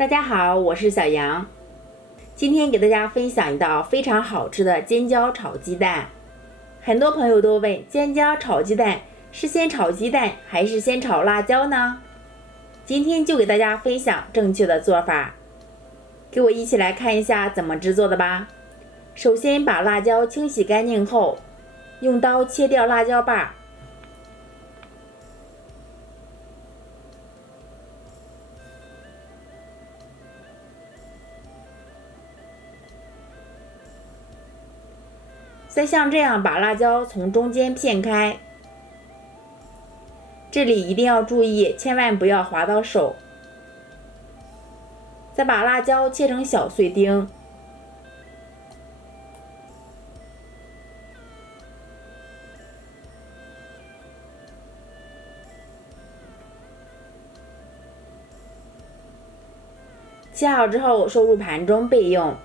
大家好，我是小杨。今天给大家分享一道非常好吃的尖椒炒鸡蛋。很多朋友都问，尖椒炒鸡蛋是先炒鸡蛋还是先炒辣椒呢？今天就给大家分享正确的做法。给我一起来看一下怎么制作的吧。首先把辣椒清洗干净后，用刀切掉辣椒把。再像这样把辣椒从中间片开，这里一定要注意，千万不要划到手。再把辣椒切成小碎丁，切好之后收入盘中备用。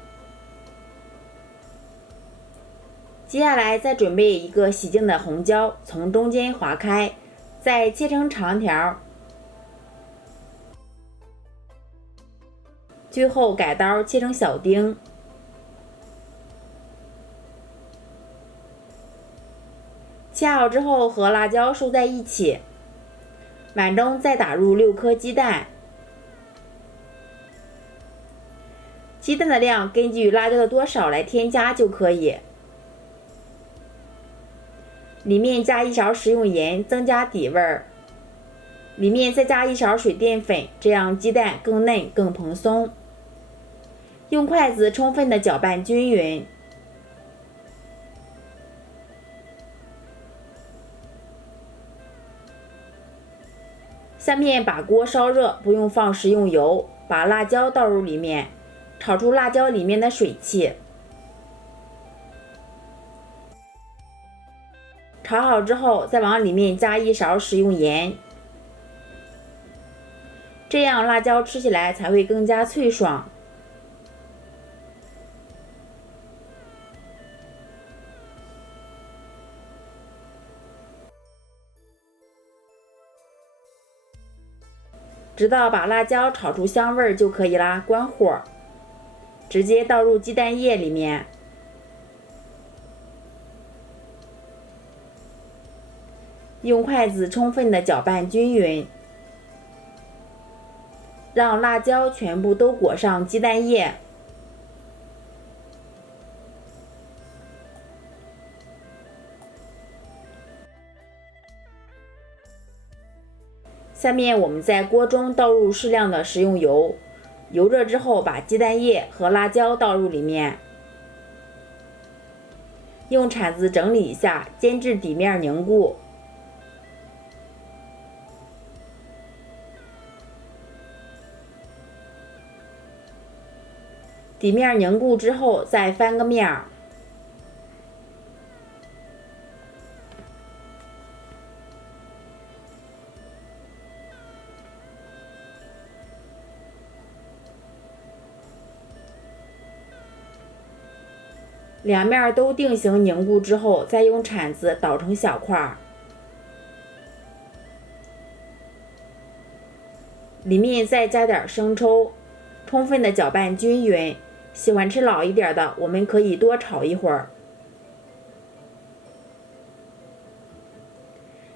接下来再准备一个洗净的红椒，从中间划开，再切成长条，最后改刀切成小丁。切好之后和辣椒收在一起，碗中再打入6颗鸡蛋，鸡蛋的量根据辣椒的多少来添加就可以。里面加1勺食用盐，增加底味儿。里面再加1勺水淀粉，这样鸡蛋更嫩更蓬松。用筷子充分的搅拌均匀。下面把锅烧热，不用放食用油，把辣椒倒入里面，炒出辣椒里面的水汽。炒好之后，再往里面加1勺食用盐，这样辣椒吃起来才会更加脆爽。直到把辣椒炒出香味就可以啦，关火，直接倒入鸡蛋液里面。用筷子充分的搅拌均匀，让辣椒全部都裹上鸡蛋液。下面我们在锅中倒入适量的食用油，油热之后把鸡蛋液和辣椒倒入里面，用铲子整理一下，煎至底面凝固。底面凝固之后，再翻个面儿，两面都定型凝固之后，再用铲子捣成小块儿，里面再加点生抽，充分的搅拌均匀。喜欢吃老一点的，我们可以多炒一会儿。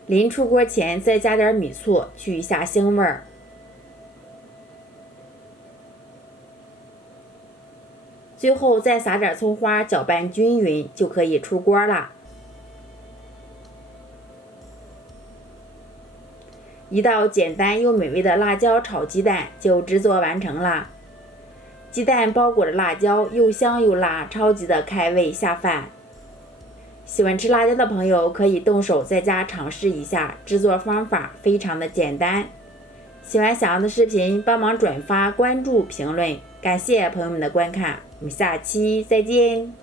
临出锅前再加点米醋，去一下腥味儿。最后再撒点葱花，搅拌均匀就可以出锅啦。一道简单又美味的辣椒炒鸡蛋就制作完成啦。鸡蛋包裹着辣椒，又香又辣，超级的开胃下饭。喜欢吃辣椒的朋友可以动手在家尝试一下，制作方法非常的简单。喜欢小杨的视频，帮忙转发、关注、评论，感谢朋友们的观看，我们下期再见。